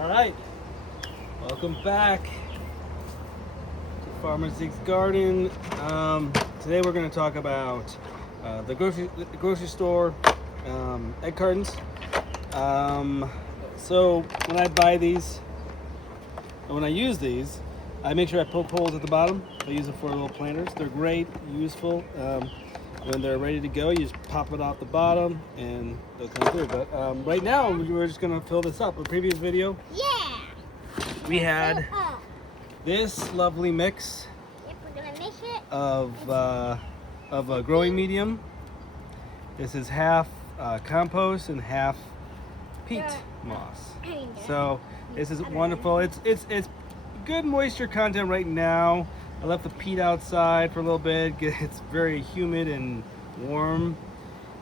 All right, welcome back to Farmer Zeke's Garden. Today we're going to talk about the grocery store egg cartons. So when I buy these, and when I use these, I make sure I poke holes at the bottom. I use them for little planters. They're great, useful. When they're ready to go, you just pop it off the bottom and they'll come through. But right now, we're just going to fill this up. In a previous video, we had this lovely mix of a growing medium. This is half compost and half peat moss. So this is wonderful. It's good moisture content right now. I left the peat outside for a little bit. It's very humid and warm.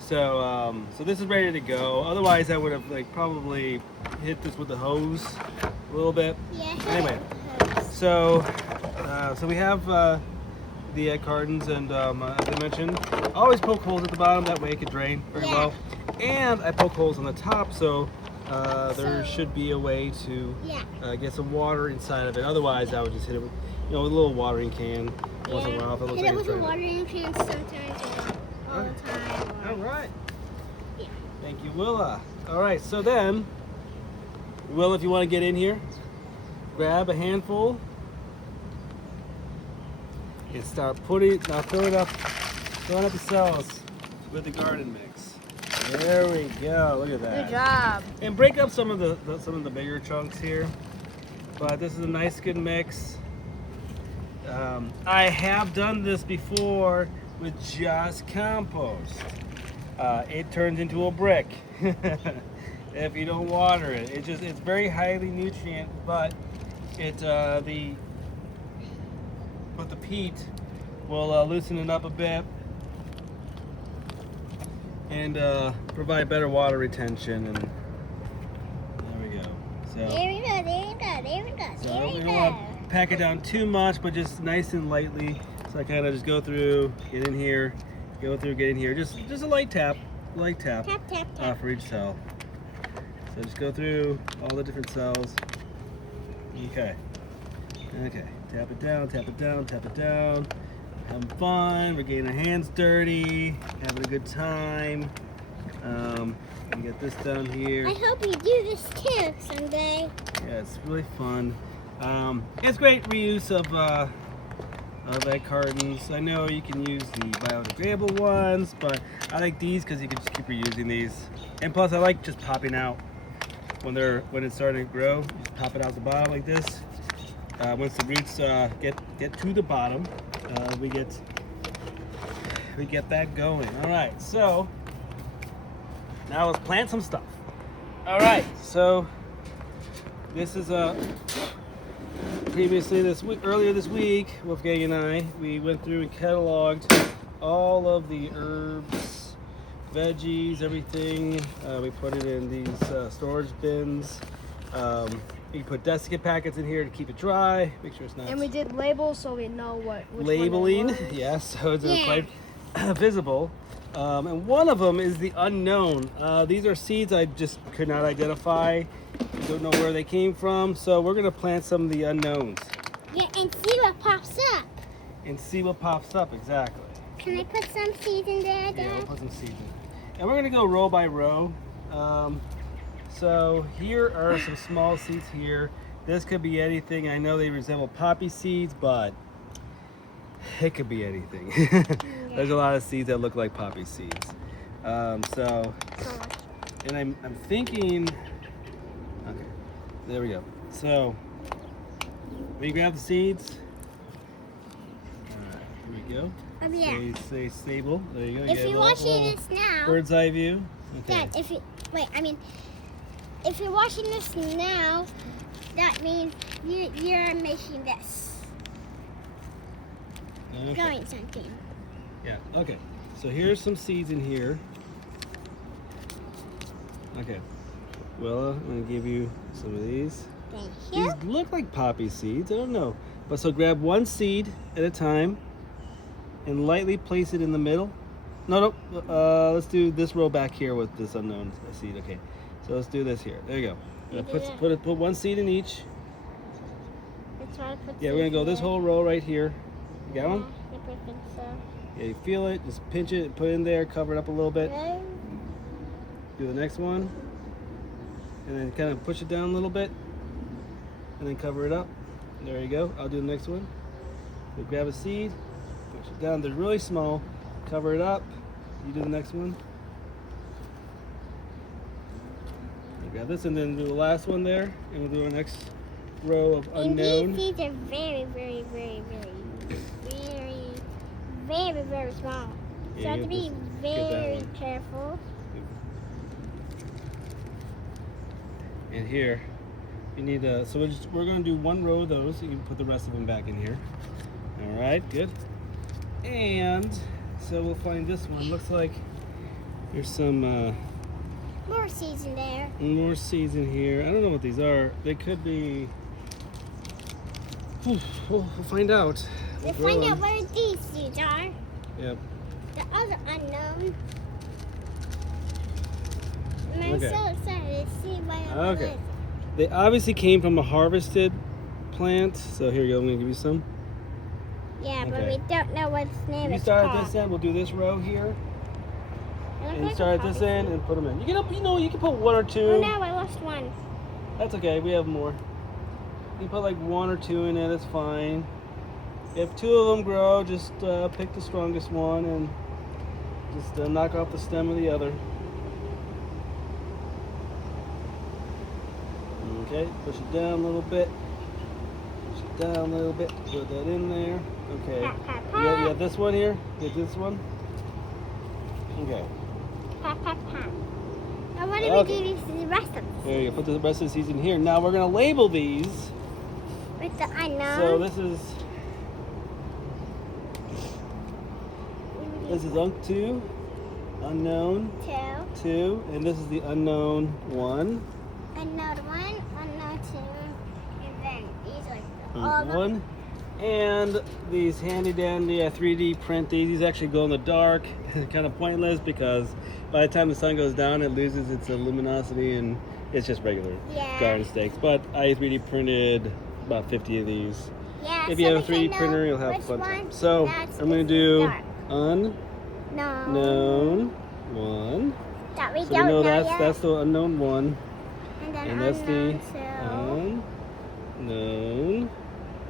So so this is ready to go. Otherwise I would have probably hit this with the hose a little bit. Yeah. Anyway, so so we have the egg cartons, and as I mentioned, I always poke holes at the bottom, that way it can drain very well. And I poke holes on the top, so there should be a way to get some water inside of it. Otherwise I would just hit it with with a little watering can once in a while. Hit it with a watering can sometimes, or all the time. All right. Yeah. Thank you, Willa. All right, so then, Willa, if you want to get in here, grab a handful and start filling up the cells with the garden mix. There we go. Look at that. Good job. And break up some of the bigger chunks here. But this is a nice, good mix. I have done this before with just compost. It turns into a brick if you don't water it. It's very highly nutrient, but the peat will loosen it up a bit and provide better water retention. And there we go. So There we go. so we don't want to pack it down too much, but just nice and lightly. So I kind of just go through, get in here, go through, get in here. Just a light tap, Tap, tap. for each cell. So just go through all the different cells. Okay. Tap it down, tap it down, tap it down. Having fun. We're getting our hands dirty, having a good time. And get this down here. I hope you do this too someday. Yeah, it's really fun. It's great reuse of egg cartons. I know you can use the biodegradable ones, but I like these because you can just keep reusing these. And plus, I like just popping out when it's starting to grow. Just pop it out the bottom like this. Once the roots get to the bottom, we get that going. All right, so now let's plant some stuff. All right, so this is earlier this week, Wolfgang and I, we went through and cataloged all of the herbs, veggies, everything. We put it in these storage bins. You can put desiccant packets in here to keep it dry, make sure it's not. And we did labels so we know which labeling. one it was. Yes, so it's quite visible. And one of them is the unknown. These are seeds I just could not identify. Don't know where they came from. So we're gonna plant some of the unknowns. Yeah, and see what pops up. And see what pops up, exactly. Can I put some seeds in there, Dad? Yeah, we'll put some seeds in. And we're gonna go row by row. So here are some small seeds here. This could be anything. I know they resemble poppy seeds, but it could be anything. There's a lot of seeds that look like poppy seeds. And I'm thinking, okay, there we go. So we grab the seeds. All right, here we go. Stay stable. There you go. If you're watching this now, bird's eye view. Okay. Dad, if you're watching this now, that means you're making this. Okay. Growing something. Yeah, okay. So here's some seeds in here. Okay. Well, I'm going to give you some of these. Thank you. These look like poppy seeds. I don't know. But so grab one seed at a time and lightly place it in the middle. No. Let's do this row back here with this unknown seed. Okay. So let's do this here. There you go. Put one seed in each. Let's try to put Yeah, we're gonna go this whole row right here. You got one? Yep, I think so. Yeah, you feel it. Just pinch it, put it in there, cover it up a little bit. Okay. Do the next one, and then kind of push it down a little bit, and then cover it up. There you go. I'll do the next one. So grab a seed, push it down. They're really small. Cover it up. You do the next one. You grab this, and then do the last one there, and we'll do our next row of And unknown. these seeds are very, very, very, very, very, very, very small. So you have to be very careful. And here, you need so we're going to do one row of those. You can put the rest of them back in here. All right, good. And so we'll find this one. Looks like there's some More seeds in there. more seeds in here. I don't know what these are. They could be. We'll find out. We'll grow find them. out what these seeds are. Yep. The other unknown. And I'm Okay. so excited to see what it Okay. is. They obviously came from a harvested plant. So here you go. I'm going to give you some. Yeah, but Okay. we don't know what its name You is start called. at this end. We'll do this row here. It looks And you like start a at this poppy end seed. and put them in. You can put one or two. Oh no, I lost one. That's okay. We have more. You put like one or two in it. That's fine. If two of them grow, just pick the strongest one and just knock off the stem of the other. Okay, push it down a little bit. Push it down a little bit. Put that in there. Okay. Pat, pat, You got pat. this one here? You got this one? Okay. Pat, pat, pat. I want to Okay. do the rest of them There you go. Put the rest of the seeds in here. Now we're going to label these. with the unknown. So this is Unk 2, unknown two. 2, and this is the unknown 1. Unknown one, unknown two, and then these are all Unk the 1. And these handy dandy 3D print these. These actually glow in the dark. Kind of pointless because by the time the sun goes down, it loses its luminosity and it's just regular Yeah. garden stakes. But I 3D printed about 50 of these. Yeah, If so you have a we can 3D know printer, you'll have which fun one time. So that's I'm going to in the do dark. unknown No. 1. That we So we don't know yet. that's the unknown 1. And then And that's the unknown unknown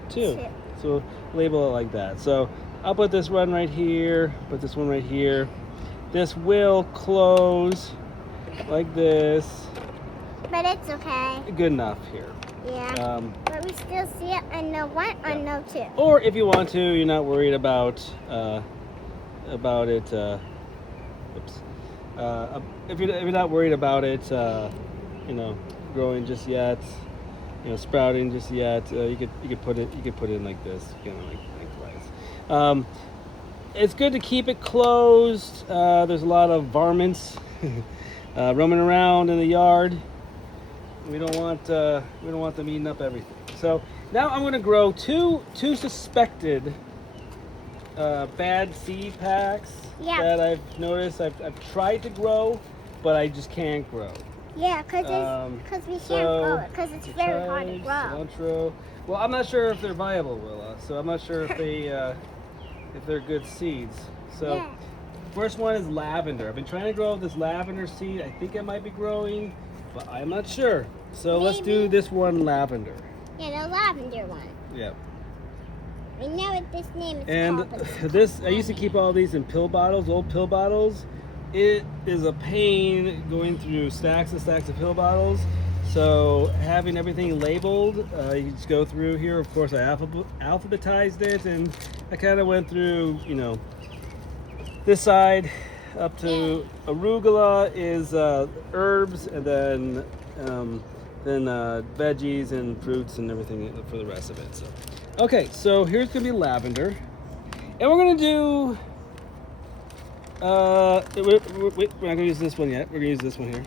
2. two. So label it like that. So I'll put this one right here, put this one right here. This will close like this. But it's okay. Good enough here. Yeah. But we still see it unknown one, unknown two. Or if you want to, you're not worried about it. Oops. If you're not worried about it, growing just yet, sprouting just yet, you could put it in like this, like lengthwise. It's good to keep it closed. There's a lot of varmints roaming around in the yard. We don't want them eating up everything. So now I'm going to grow two suspected bad seed packs Yeah. that I've noticed. I've tried to grow, but I just can't grow. Yeah, because we can't grow it, because it's very hard to grow. Cilantro. Well, I'm not sure if they're viable, Willa. So I'm not sure if they're good seeds. So Yeah. first one is lavender. I've been trying to grow this lavender seed. I think it might be growing, but I'm not sure. So let's do Maybe. this one, lavender. Yeah, the lavender one. Yeah. I know what this name is And called. But it's this, I used to keep all these in pill bottles, old pill bottles. It is a pain going through stacks and stacks of pill bottles. So having everything labeled, you just go through here. Of course, I alphabetized it, and I kind of went through, this side up to arugula is herbs, and then veggies and fruits and everything for the rest of it. So, okay, so here's gonna be lavender, and we're gonna do. We're not gonna use this one yet. We're gonna use this one here.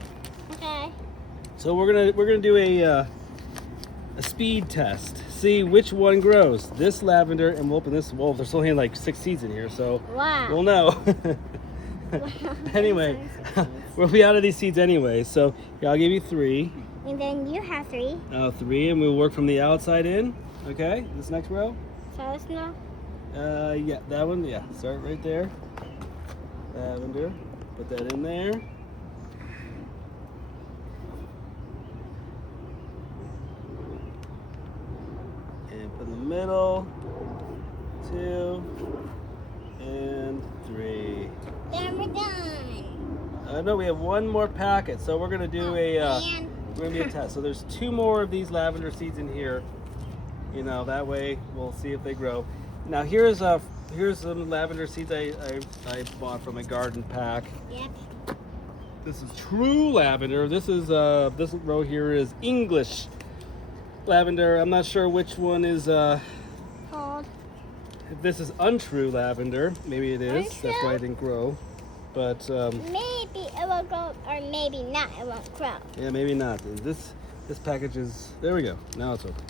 okay. So we're gonna do a speed test. See which one grows. This lavender, and we'll open this. Well, there's only like 6 seeds in here, so Wow. we'll know. Anyway, we'll be out of these seeds anyway. So yeah, I'll give you 3. And then you have 3. 3, and we'll work from the outside in. Okay, this next row. So it's not. Yeah, that one. Yeah, start right there. Lavender. Put that in there. And put in the middle. 2 and 3. Then we're done. No, we have one more packet, so we're gonna do a And we're gonna do a test. So there's 2 more of these lavender seeds in here. You know, that way we'll see if they grow. Now here's some lavender seeds I bought from a garden pack. yep. This is true lavender. This row here is English lavender. I'm not sure which one is Hold. if this is untrue lavender. Maybe it is. That's why Untrue? it didn't grow. But Maybe it will grow, or maybe not. It won't grow. yeah, maybe not. This package is, there we go. Now it's open.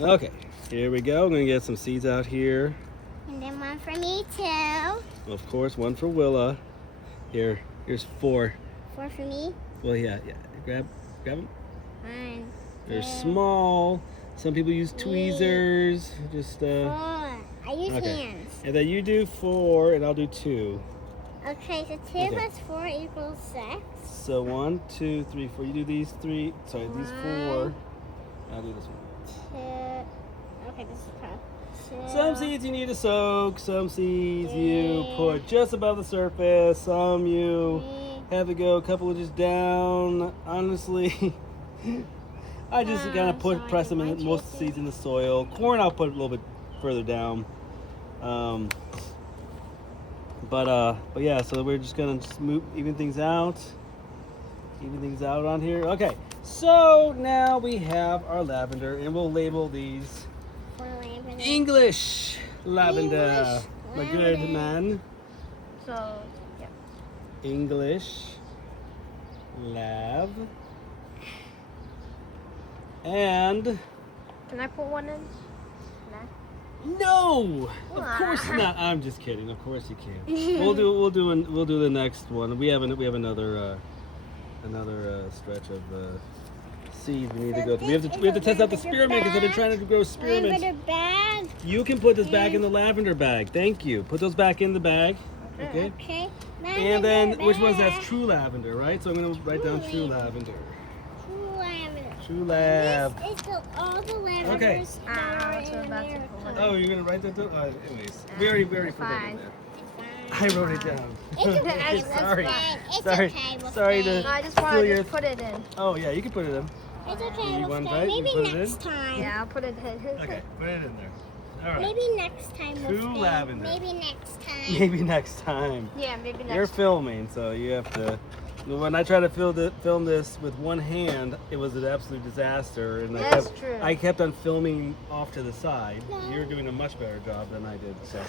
Okay, here we go. I'm gonna get some seeds out here. And then one for me too. Of course, one for Willa. Here's 4. 4 for me. Well, yeah. Grab them. 1, They're 2, small. Some people use tweezers. Just 4. I use okay. hands. And then you do 4, and I'll do 2. Okay, so 2 Okay. plus 4 equals 6. So 1, 2, 3, 4. You do these 3. Sorry, these 4. I'll do this one. 2. Okay, this is tough. 2. Some seeds you need to soak. Some seeds you put just above the surface. Some you 3. have to go a couple inches down. Honestly, I just kind of press them in most seeds in the soil. Corn I'll put a little bit further down. But yeah, so we're just gonna just even things out on here. Okay, so now we have our lavender, and we'll label these For lavender. English lavender. My good lavender. man. So, yeah. English lav. And Can I put one in? no, of course not. I'm just kidding. Of course you can. We'll do the next one. We have another stretch of seeds we need to go through. We have to test out the spearmint because I've been trying to grow spearmint. Lavender bag. You can put this back in the lavender bag. Thank you. Put those back in the bag. Okay. Okay. And then which one's bag. that's true lavender, right? So I'm gonna write down true lavender. True lavender. True lav. This is all the lavenders Okay. that are That's in what I'm about to America. pull it. Oh, you're gonna write that down? Anyways, we already put that in Fine. there. It's fine. I wrote it down. It's okay. That's Sorry. fine. It's Sorry. okay. We'll Sorry stay. to- No, I just Fill wanted your- to put it in. Oh yeah, you can put it in. It's okay. You We'll want stay. that? You Maybe put it next in? time. Yeah, I'll put it in. Okay, put it in there. All right. Maybe next time we'll True stay. lavender. Maybe next time. Maybe next time. Yeah, maybe next You're filming, so you have to. When I tried to film this with one hand, it was an absolute disaster, and That's true. I kept on filming off to the side. You're doing a much better job than I did. So.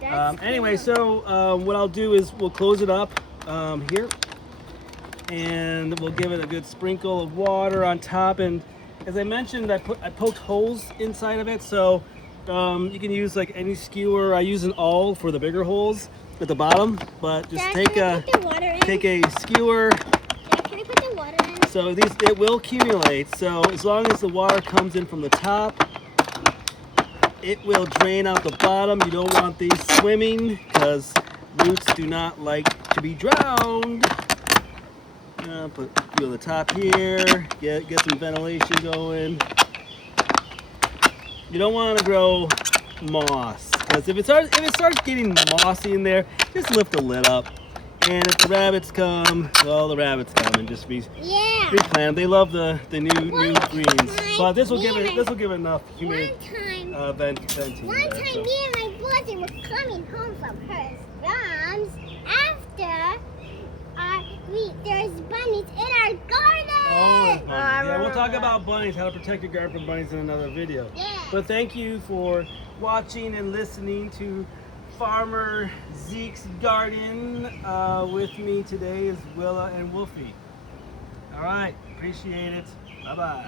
That's Anyway, cool. so what I'll do is we'll close it up here, and we'll give it a good sprinkle of water on top. And as I mentioned, I poked holes inside of it, so you can use like any skewer. I use an awl for the bigger holes at the bottom, but just Dad, take can I a put the water in? take a skewer. Dad, can I put the water in? So it will accumulate. So as long as the water comes in from the top, it will drain out the bottom. You don't want these swimming because roots do not like to be drowned. Put the top here. Get some ventilation going. You don't want to grow moss because if it starts getting mossy in there, just lift the lid up. And if the rabbits come, well, the rabbits come and just Yeah. replant them. They love the new greens. time, But this will give me it and enough One humid time, venting. one there, time, so. me and my brother were coming home from her mom's after there's bunnies in our garden. Oh, that's bunnies. I Yeah, we'll remember talk that. about bunnies, how to protect your garden from bunnies in another video. Yeah. But thank you for watching and listening to Farmer Zeke's Garden. With me today is Willa and Wolfie. All right, appreciate it. Bye-bye.